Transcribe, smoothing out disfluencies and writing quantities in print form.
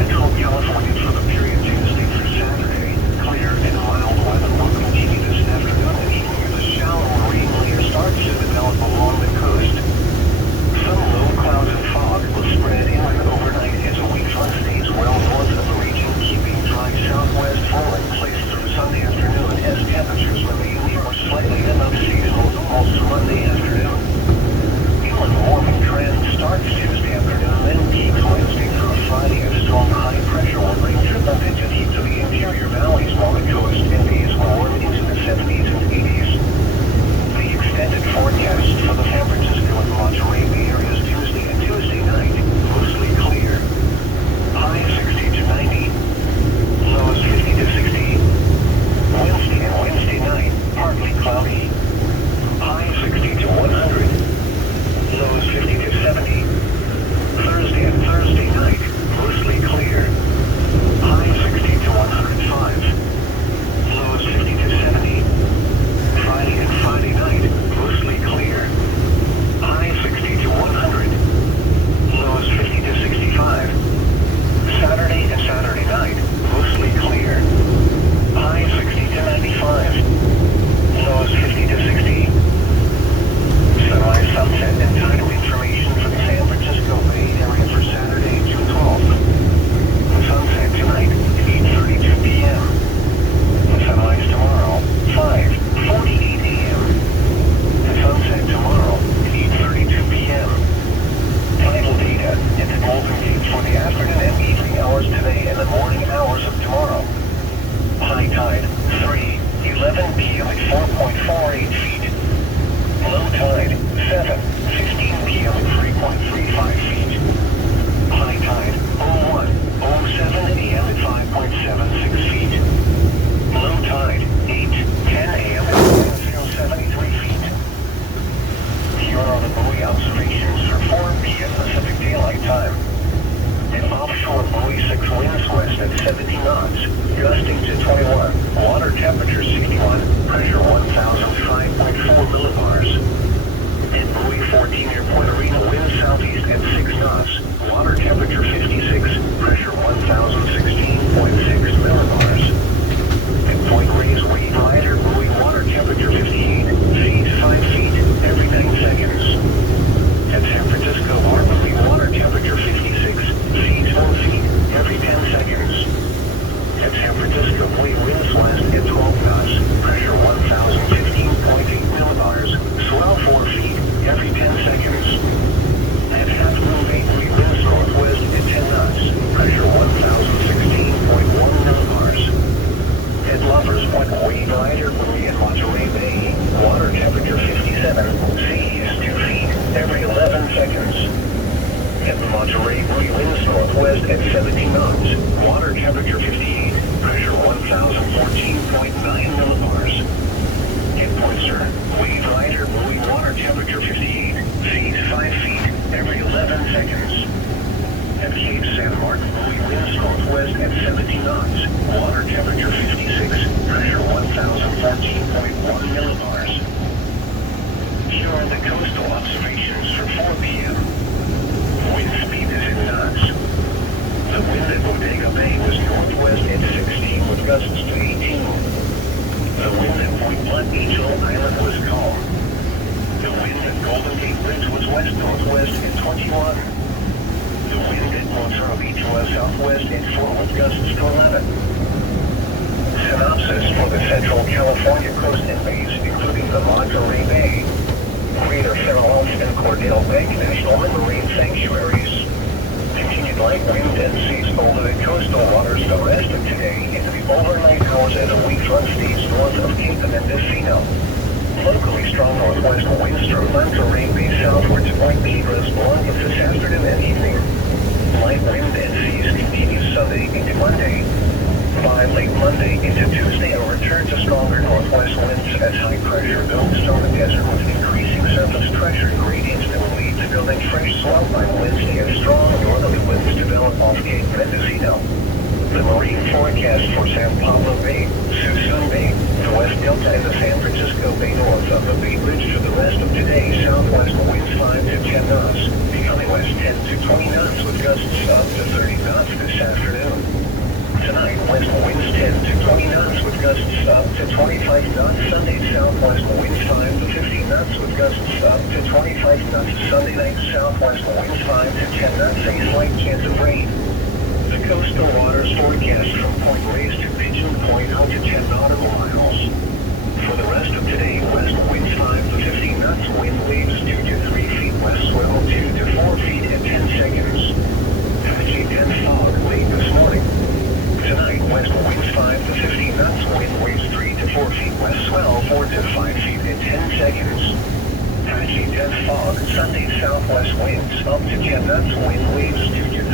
Central California for the period Tuesday through Saturday. Clear and mild weather will continue this afternoon and evening as a shallow marine layer starts to develop along the coast. Some low clouds and fog will spread inland overnight as a weak front stays well north of the region, keeping dry southwest flow in place through Sunday afternoon as temperatures remain near or slightly above seasonal norms through Monday afternoon. Inland warming trend starts Tuesday afternoon, then peaks Wednesday through Friday as strong high-pressure will bring triple-digit heat to the interior valleys along the coast, and days will warm into the 70s and 80s. The extended forecast for the San Francisco and Monterey Bay areas Tuesday and Tuesday night, mostly clear. High 60 to 90, lows 50 to 60. Wednesday and Wednesday night, partly cloudy. High 60 to 100, lows 50 to 70. Thursday and Thursday night, mostly clear. High 60 to 105, lows 50 to 70. Friday and Friday night, mostly clear. High 60 to 100, lows 50 to 65. Saturday and Saturday night, mostly clear. High 60 to 95, lows 50 to 60. Sunrise, sunset, and tidal information for the San Francisco Bay Area for Saturday, June 12th. The sunset tonight, 8:32 p.m. The sunrise tomorrow, 5:48 a.m. The sunset tomorrow, 8:32 p.m. Tidal data at the Golden Gate for the afternoon and evening hours today and the morning hours of tomorrow. High tide, 3:11 p.m. at 4.48 feet. Low tide, 7:15 p.m. at 3.35 feet. High tide, 01:07 a.m. at 5.76 feet. Low tide, 8:10 a.m. at 0.73 feet. Here are the buoy observations for 4 p.m. Pacific Daylight Time. An offshore buoy 6 winds west at 70 knots, gusting to 21, water temperature 61, pressure 1,005.4 millibars. And buoy 14 near Puerto Rico, winds southeast at 6 knots, water temperature 56, pressure 1,016.6 millibars. At Point Reyes Wave Rider, buoy water temperature 58, feet 5 feet every 9 seconds. At San Francisco Harbor, water temperature 56, feet 4 feet every 10 seconds. At San Francisco, buoy winds west at 12 knots, pressure 1,015.8 millibars, swell 4 feet every 10 seconds. At Half Moon Bay, buoy winds northwest at 10 knots, pressure 1,016.1 millibars. At Lovers Point Wave Rider, buoy in Monterey Bay, water temperature 57, seas 2 feet every 11 seconds. At Monterey, buoy winds northwest at 17 knots, water temperature 58, pressure 1,014.9 millibars. At Point Sur, Wave Rider, buoy water temperature 58, seas 5 feet every 11 seconds. At Cape San Martin, buoy winds northwest at 17 knots, water temperature 56, pressure 1,014.1 millibars. Here are the coastal observations for 4 p.m. Wind speed is in knots. The wind at Bodega Bay was northwest at 16 with gusts to 18. The wind at Point Blunt Angel Island was calm. The wind at Golden Gate Bridge was west-northwest at 21. The wind at Montserrat Beach was southwest at 4 with gusts to 11. Synopsis for the Central California coast and bays, including the Monterey Bay, Greater Philadelphia and Cordell Bank National Marine Sanctuaries. Continued light wind and seas over the coastal waters the rest of today into the overnight hours as a weak front stays north of Cape Mendocino. Locally strong northwest winds from Monterey Bay southward to Point Pedras blowing into this afternoon and evening. Light wind and seas continue Sunday into Monday. By late Monday into Tuesday, a return to stronger northwest winds as high pressure builds from the desert with increasing surface pressure gradients that will lead to building fresh swell by Wednesday as strong northerly winds develop off Cape Mendocino. The marine forecast for San Pablo Bay, Suisun Bay, the West Delta, and the San Francisco Bay north of the Bay Bridge for the rest of today, southwest winds 5 to 10 knots, becoming west winds 10 to 20 knots with gusts up to 30 knots this afternoon. Tonight, west winds 10 to 20 knots with gusts up to 25 knots. Sunday, southwest winds 5 to 15 knots with gusts up to 25 knots. Sunday night, southwest winds 5 to 10 knots, a slight chance of rain. The coastal waters forecast from Point Reyes to Pigeon Point out to 10 nautical miles. For the rest of today, west winds 5 to 15 knots, wind waves 2 to 3 feet, west swell 2 to 4 feet in 10 seconds. Patchy dense fog late this morning. Tonight, west winds 5 to 15 knots, wind waves 3 to 4 feet, west swell 4 to 5 feet in 10 seconds. Patchy dense fog, Sunday southwest winds up to 10 knots, wind waves 2 to 3.